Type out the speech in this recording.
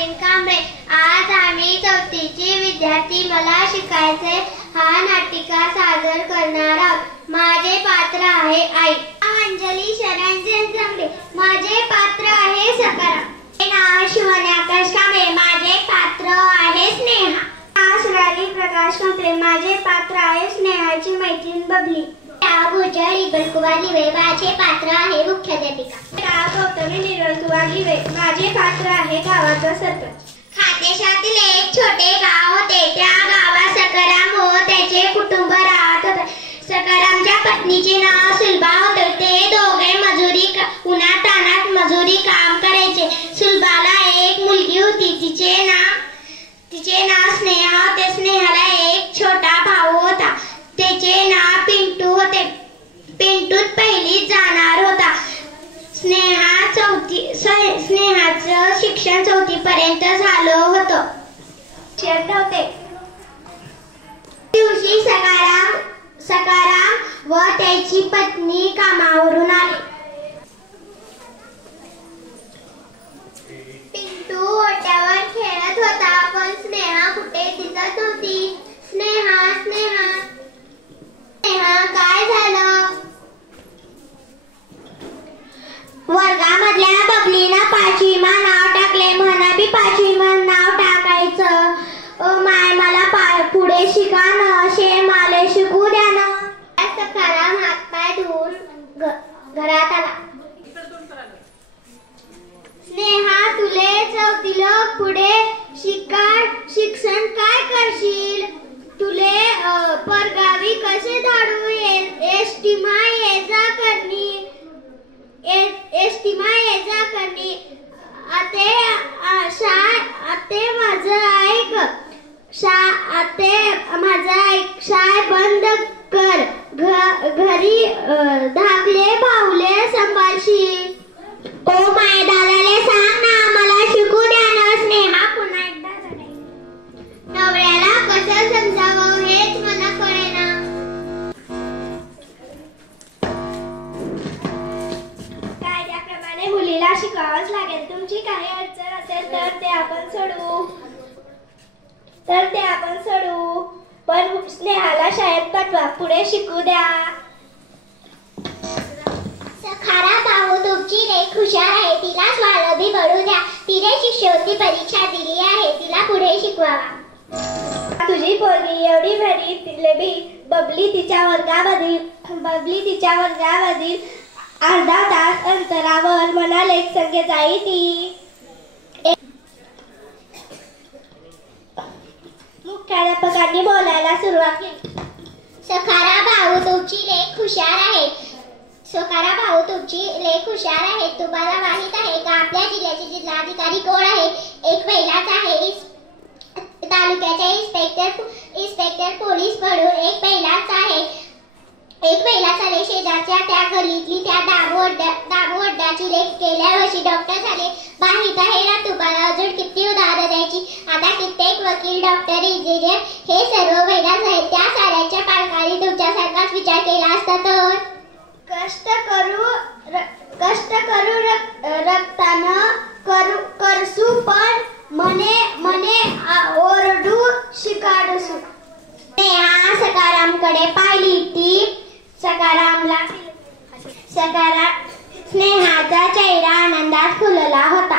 नवीन कांबळे. आज आम्ही चौथीची विद्यार्थी. मला शिकायचे हा नाटिका सादर करणार आहोत. माझे पात्र आहे आई. अंजली शरणजन कांबळे. माझे पात्र आहे सकाराम. नाव शिवानी आकाश कांबळे. माझे पात्र आहे स्नेहा. सुराली प्रकाश कांबळे. माझे पात्र आहे स्नेहाची मैत्रीण बबली. भुजळ इगलकुमार लिवे. माझे पात्र आहे मुख्याध्यापिका. गौतमी निर्मलकुमार लिवे. माझे पात्र आहे गावाचा सरपंच. खानदेशातील एक छोटे गाव होते. त्या गावात सकाराम व त्याचे कुटुंब राहत होते. सकारामच्या पत्नीचे नाव सुलभा होते. ते दोघे उन्हातान्हात मजुरी काम करायचे. सुलभाला एक मुलगी होती. तिचे नाव स्नेहा होते. स्नेहाला एक छोटा भाऊ होता. त्याचे नाव पिंटू होते. पिंटूत पहिलीत जाणार होता. स्नेहाचं शिक्षण 4थी पर्यंत झालं होतं. दिवशी सकाराम व त्याची पत्नी कामावरून आले. पिंटू ओट्यावर खेळत होता, पण स्नेहा कुठे दिसत नव्हती. स्नेहा काय झालं? वर्गामधल्या बबलीनं 5वीमा नाव टाकले. म्हणा बी 5वीमा नाव टाकायचं. माय मला पुढे शिका न शे माले शिकू द्या न. सकाराम हातपाय धुवून घरात आला. स्नेहा तुले 4थीला पुढे शिक्षण काय करशील? तुले परगावी कसे धाडू? एसटीमा ये जा करणी. आते माझं ऐक. शाळा बंद कर. घरी धाकले भाऊले सांभाळशील. ओ माय दादाले सांग ना, मला शिकू द्या ना. स्नेहा पुन्हा एकदा रडायची. नवऱ्याला कसं समजावं हेच मला कळेना. कायद्याप्रमाणे मुलीला शिकावंच लागेल. तुमची काही अडचण असेल तर ते आपण सोडू. पण स्नेहाला शाळेत पाठवा. पुढे शिकू द्या. सखारा भाऊ तुमची लेक हुशार आहे. तिला स्वावलंबी बनू द्या. तिने शिष्यवृत्ती परीक्षा दिली आहे. तिला पुढे शिकवावा. तुझी पोरगी एवढी भरी बबली तिच्या वर्गामधील अर्धा तास अंतरावर मला लेक संख्या जाई. ती मुख्याध्यापकांनी बोलायला सुरुवात केली. सखारा भाऊ तुमची लेक हुशार आहे. तुम्हाला माहित आहे का आपल्या जिल्ह्याचे जिल्हाधिकारी कोण आहे? एक महिलाच आहे. तालुक्याच्या इन्स्पेक्टर पोलीस म्हणून एक महिलाच आहे. शेजारच्या त्या गल्लीतली त्या दामू अड्डाची लेक. गेल्या वर्षी डॉक्टर झाले. माहित आहे ना तुम्हाला? अजून किती उदाहरणं द्यायची. आता कित्येक वकील, डॉक्टर, इंजिनियर हे सर्व महिलाच आहेत. त्या साऱ्यांच्या पालकांनी तुमच्यासारखाच विचार केला असता तर. कष्ट करू रक्तानं करसू, पण मने ओरडू शिकाडसू. स्नेहा सकारामकडे पाहिली. ती स्नेहाचा चेहरा आनंदात फुलला होता.